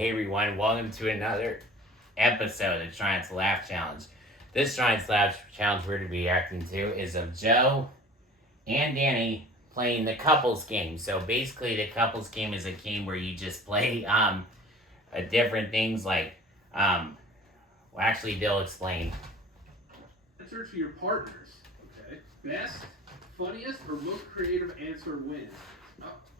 Hey everyone, welcome to another episode of Trying to Laugh Challenge. This Trying to Laugh Challenge we're going to be reacting to is of Joe and Danny playing the couples game. So basically the couples game is a game where you just play different things like actually they'll explain. Answer to your partners. Okay. Best, funniest, or most creative answer wins.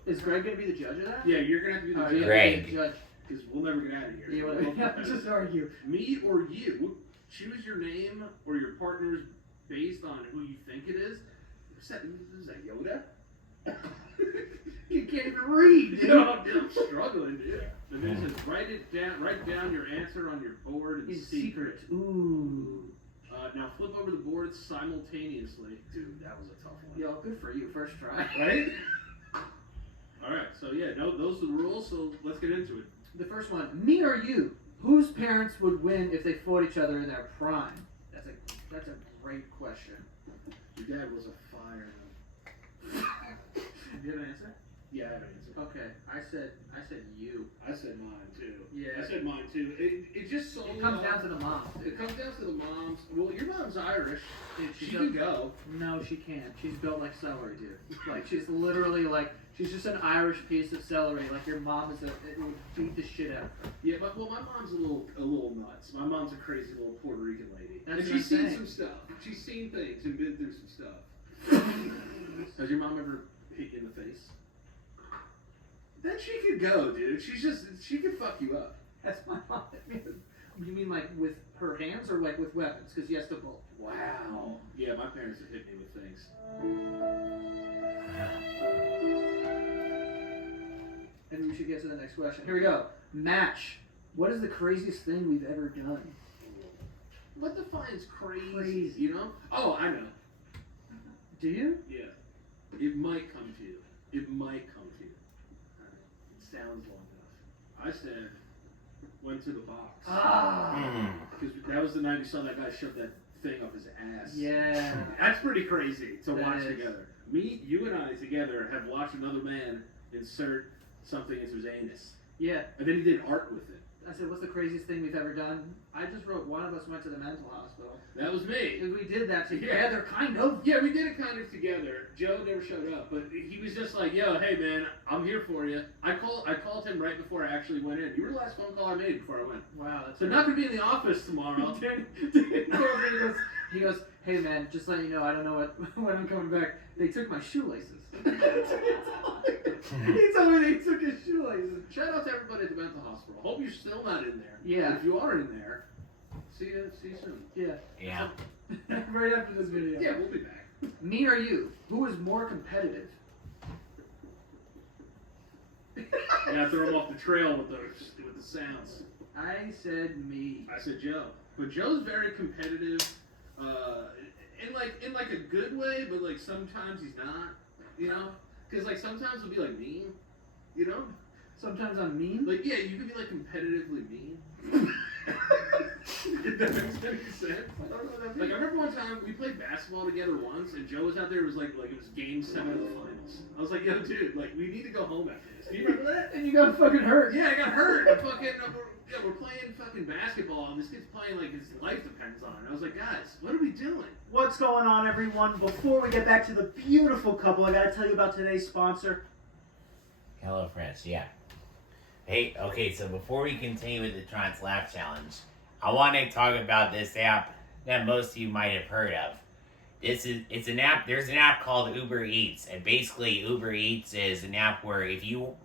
Is Greg gonna be the judge of that? Yeah, you're gonna have to be the judge. Greg. Judge. Because we'll never get out of here. Yeah, just argue. Me or you, choose your name or your partner's based on who you think it is. Is that Yoda? You can't even read, dude. I'm struggling, dude. And then it says write down your answer on your board in secret. Ooh. Now flip over the board simultaneously. Dude, that was a tough one. Yo, good for you. First try. Right? Alright, so yeah, those are the rules, so let's get into it. The first one, me or you? Whose parents would win if they fought each other in their prime? That's a great question. Your dad was a fire. Do you have an answer? Yeah, I have an answer. Okay, I said you. I said mine too. Yeah. I said mine too. It just so It comes down to the moms. It comes down to the moms. Well, your mom's Irish. Dude, She can go. No, she can't. She's built like celery, dude. Like she's literally like she's just an Irish piece of celery. Like your mom is it would beat the shit out of her. Yeah, but well, my mom's a little nuts. My mom's a crazy little Puerto Rican lady. That's and what she's seen I'm saying. some stuff. She's seen things and been through some stuff. Has your mom ever hit you in the face? Then she could go, dude. She could fuck you up. That's my mom. You mean like with her hands or like with weapons? Because yes to both. Wow. Yeah, my parents have hit me with things. Maybe we should get to the next question. Here we go. Match. What is the craziest thing we've ever done? What defines crazy? Crazy. You know? Oh, I know. Do you? Yeah. It might come to you. It might come to you. It sounds long enough. I said, went to the box. Ah. Because that was the night we saw that guy shove that thing up his ass. Yeah. That's pretty crazy to That watch is. together. Me, you and I together have watched another man insert something into his anus. Yeah. And then he did art with it. I said, what's the craziest thing we've ever done? I just wrote one of us went to the mental hospital. That was me. We did that together, kind of. Yeah, we did it kind of together. Joe never showed up, but he was just like, "Yo, hey man, I'm here for you." I called him right before I actually went in. You were the last phone call I made before I went. Wow, that's So not gonna be in the office tomorrow. He goes, hey man, just letting you know, I don't know when I'm coming back. They took my shoelaces. He told me they took his shoelaces. Shout out to everybody at the mental hospital. Hope you're still not in there. Yeah. If you are in there, see you soon. Yeah. Yeah. Right after this video. Yeah, we'll be back. Me or you? Who is more competitive? You gotta throw him off the trail with the sounds. I said me. I said Joe, but Joe's very competitive, in like a good way, but like sometimes he's not, you know, because like sometimes he'll be like mean, you know, Sometimes I'm mean. like yeah, you could be like competitively mean. If that makes any sense. I don't know what that Like I means. remember one time we played basketball together once, and Joe was out there. It was like it was game 7 of the finals. I was like, yo, dude, like we need to go home after this. Do you remember that? And you got fucking hurt. Yeah, I got hurt. We're playing fucking basketball, and this kid's playing like his life depends on it. I was like, guys, what are we doing? What's going on, everyone? Before we get back to the beautiful couple, I gotta tell you about today's sponsor. Hello friends, yeah. Hey, okay, so before we continue with the Trying to Laugh Challenge, I want to talk about this app that most of you might have heard of. There's an app called Uber Eats, and basically Uber Eats is an app where if you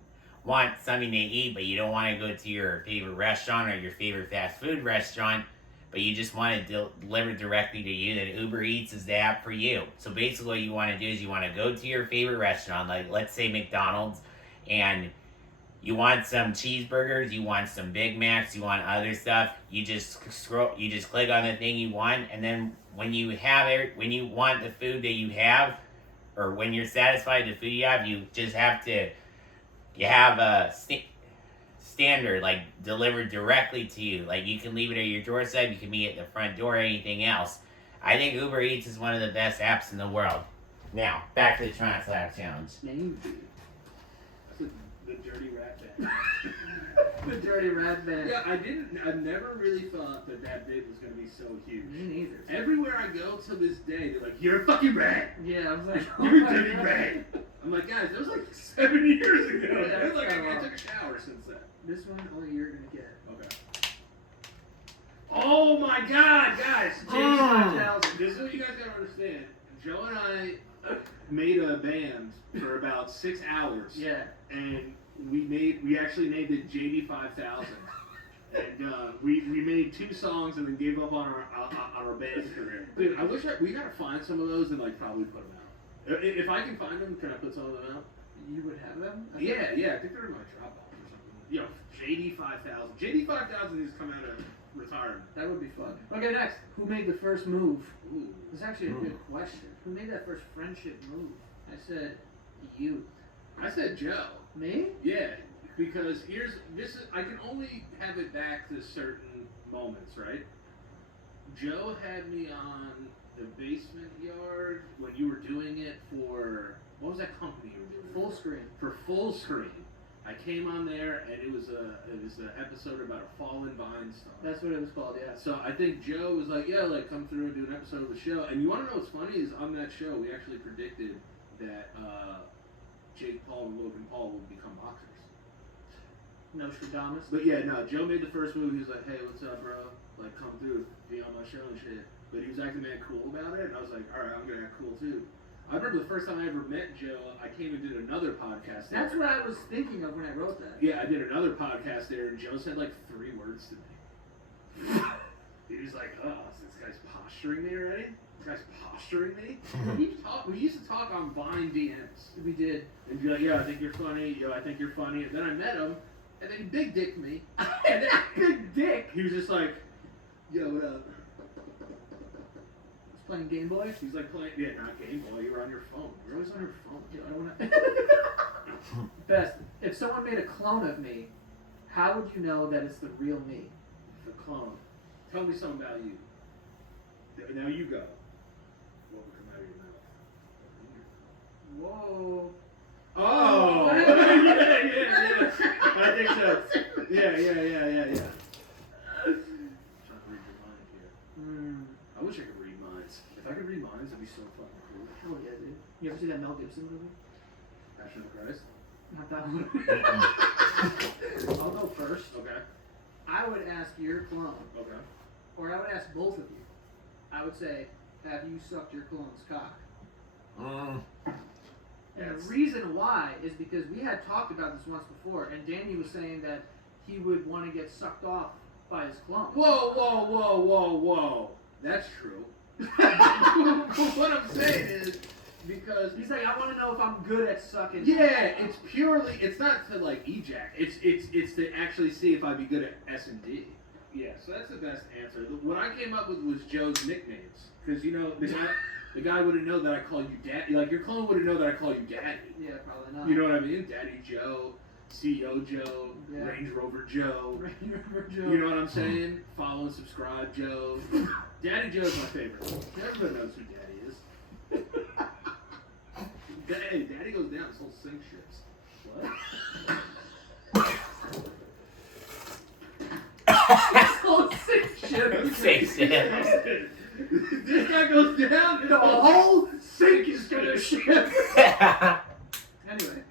want something to eat but you don't want to go to your favorite restaurant or your favorite fast food restaurant, but you just want it delivered directly to you, then Uber Eats is the app for you. So basically what you want to do is you want to go to your favorite restaurant, like let's say McDonald's, and you want some cheeseburgers, you want some Big Macs, you want other stuff, you just click on the thing you want, and then when you want the food that you have, or when you're satisfied with the food you have, you just have a standard, like, delivered directly to you. Like, you can leave it at your doorstep, you can meet at the front door, or anything else. I think Uber Eats is one of the best apps in the world. Now, back to the Trying to Laugh Challenge. Maybe. The dirty rat band. The Dirty Rat Band. Yeah, I never really thought that bit was gonna be so huge. Me neither. Everywhere I go to this day, they're like, "You're a fucking rat. Yeah, I was like, You're oh a my dirty God. rat." I'm like, guys, that was like 7 years ago. Yeah, It was like that's I not took a shower since then. This one, only you're gonna get. Okay. Oh my God, guys! This is what you guys gotta understand. Joe and I made a band for about 6 hours. Yeah. And we actually named it JD 5000. And we made 2 songs and then gave up on our band career. Dude, I wish we gotta find some of those and like probably put them out. If I can find them, can I put some of them out? You would have them? Yeah, I think they're in my Dropbox or something. Yo, JD 5000. JD 5000 has come out of retirement. That would be fun. Okay, next. Who made the first move? Ooh. That's actually a good question. Who made that first friendship move? I said, you. I said Joe. Me? Yeah, because I can only have it back to certain moments, right? Joe had me on the Basement Yard when you were doing it for, what was that company you were doing? Full screen. For Full Screen. I came on there and it was an episode about a fallen Vine star. That's what it was called, yeah. So I think Joe was like, yeah, like come through and do an episode of the show. And you want to know what's funny is on that show we actually predicted that Jake Paul and Logan Paul would become boxers. Nostradamus. But yeah, no, Joe made the first move. He was like, hey, what's up, bro? Like, come through, be on my show and shit. But he was acting mad cool about it, and I was like, all right, I'm gonna act cool too. I remember the first time I ever met Joe, I came and did another podcast there. That's what I was thinking of when I wrote that. Yeah, I did another podcast there, and Joe said like 3 words to me. He was like, oh, so this guy's posturing me already? This guy's posturing me? We used to talk on Vine DMs. We did. And be like, yeah, I think you're funny. Yo, I think you're funny. And then I met him, and then he big dicked me. And then Big dick. he was just like, yo, what up? Was playing Game Boy. He's like playing, yeah, not Game Boy. You were on your phone. You're always on your phone. Dude, I wanna. Best. If someone made a clone of me, how would you know that it's the real me? The clone. Tell me something about you. Now you go. What would come out of your mouth? Whoa. Oh! yeah. I think so. Yeah. Trying to read your mind here. I wish I could read minds. If I could read minds, that'd be so fucking cool. Hell yeah, dude. You ever see that Mel Gibson movie? Passion of the Christ? Not that one. I'll go first. Okay. I would ask your clone, Okay. or I would ask both of you. I would say, have you sucked your clone's cock? And Yes. the reason why is because we had talked about this once before, and Danny was saying that he would want to get sucked off by his clone. Whoa. That's true. What I'm saying is, because He's like, I want to know if I'm good at sucking. yeah, it's not to like ejac. It's to actually see if I'd be good at S&D. Yeah, so that's the best answer. What I came up with was Joe's nicknames, because you know the guy wouldn't know that I call you Daddy. Like your clone wouldn't know that I call you Daddy. Yeah, probably not. You know what I mean? Daddy Joe, CEO Joe, Yeah. Range Rover Joe. Remember Joe? You know what I'm saying? Follow and subscribe, Joe. Daddy Joe's my favorite. Everybody knows who Daddy is. Hey, Daddy goes down. This whole sink ships. Oh, sick shit. Sick shit. This guy goes down. The whole sink is gonna shit. Anyway.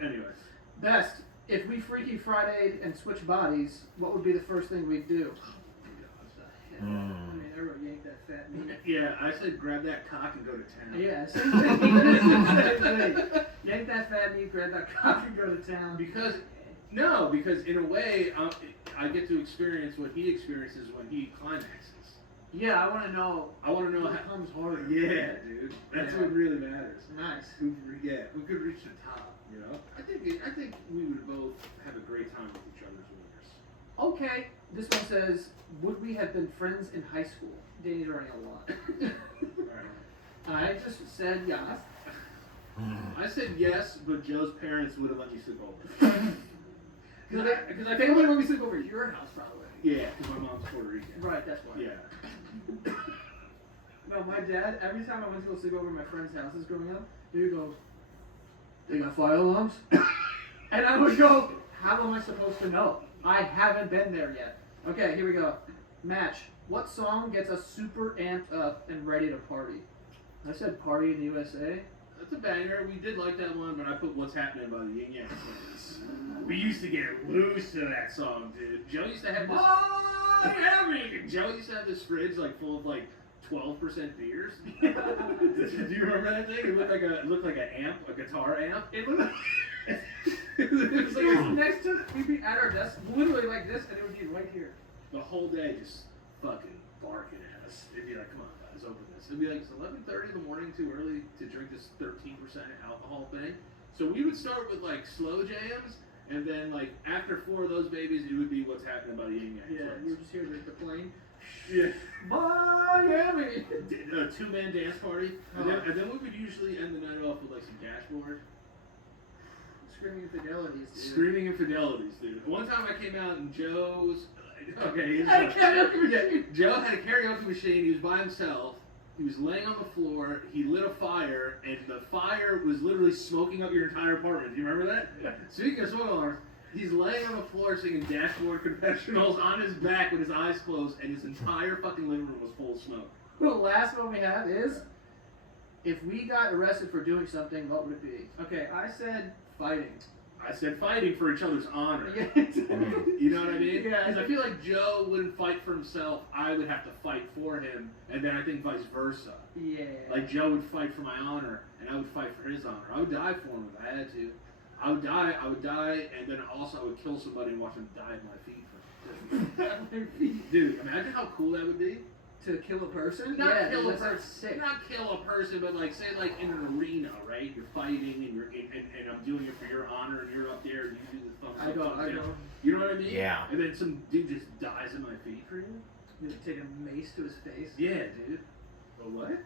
Best. If we Freaky Friday and switch bodies, what would be the first thing we'd do? I mean, everybody yank that fat meat. Yeah, I said grab that cock and go to town. Yeah, same thing. Same thing. Yank that fat meat, grab that cock, and go to town. Because in a way, I get to experience what he experiences when he climaxes. Yeah, I want to know. I want to know Who how. comes harder. Yeah, dude. That's Yeah. what really matters. Nice. Who could reach the top? You know. I think we would both have a great time with each other's winners. Okay. This one says, would we have been friends in high school? Danny's running a lot. All right. I just said yes. I said yes, but Joe's parents would have let me sleep over. Because I They think would let me sleep over at your house, probably. yeah, because my mom's Puerto Rican. Right, that's why. Yeah. No, my dad, every time I went to go sleep over at my friends' houses growing up, he would go, they got fire alarms? And I would go, how am I supposed to know? I haven't been there yet. Okay, here we go. Match. What song gets us super amped up and ready to party? I said Party in the USA. That's a banger. We did like that one, but I put What's Happening by the Yin Yang Twins. We used to get loose to that song, dude. Joe used to have this. Joe used to have this fridge like full of like 12% beers. Do you remember that thing? It looked like an amp, a guitar amp. It was, It was it was like next to, we'd be at our desk, literally like this, and it would be right here. the whole day just fucking barking at us. It'd be like, come on guys, open this. It'd be like, it's 11:30 in the morning, too early to drink this 13% alcohol thing. So we would start with like slow jams, and then like after 4 of those babies, it would be What's Happening by the Yin Yang Yeah, Twins. you just hear the plane. Yeah. Miami! A 2-man dance party, and then we would usually end the night off with like some dashboard. Screaming infidelities, dude. Screaming infidelities, dude. One time I came out and Joe's. Okay, here's Had a what- karaoke machine. Joe had a karaoke machine. He was by himself. He was laying on the floor. He lit a fire, and the fire was literally smoking up your entire apartment. Do you remember that? Speaking of smoke alarms, he's laying on the floor singing Dashboard Confessionals on his back with his eyes closed, and his entire fucking living room was full of smoke. The last one we have is, if we got arrested for doing something, what would it be? Okay, I said fighting. I said fighting for each other's honor. Yeah. You know what I mean? Yeah. Because I feel like Joe wouldn't fight for himself. I would have to fight for him, and then I think vice versa. Yeah. Like Joe would fight for my honor, and I would fight for his honor. I would die for him if I had to. I would die, and then also I would kill somebody and watch them die at my feet. Dude, imagine how cool that would be. To kill a person? Not Yeah, kill a that sounds person. sick. Not kill a person, but like say like in an arena, right? You're fighting, and and I'm doing it for your honor, and you're up there, and you do the thumbs I up, go. thumbs down. You know what I mean? Yeah. And then some dude just dies at my feet for you. You take a mace to his face. Yeah, dude. But what?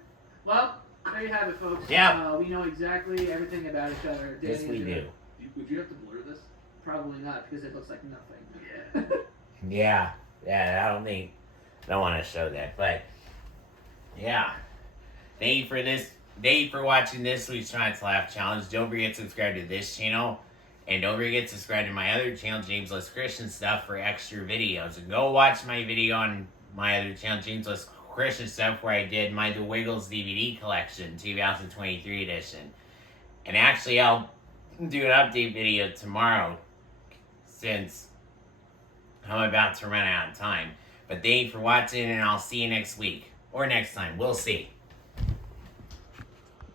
Well, there you have it, folks. Yeah. We know exactly everything about each other. Yes, Danny we and do. Joe. Would you have to blur this? Probably not, because it looks like nothing. Yeah. Yeah, I don't want to show that, but yeah. Thank you for watching this week's Trying to Laugh Challenge. Don't forget to subscribe to this channel, and don't forget to subscribe to my other channel, James Less Christian Stuff, for extra videos. And go watch my video on my other channel, James Less Christian Stuff, where I did my The Wiggles DVD collection, 2023 edition. And actually, I'll do an update video tomorrow, since I'm about to run out of time. But thank you for watching, and I'll see you next week. Or next time. We'll see.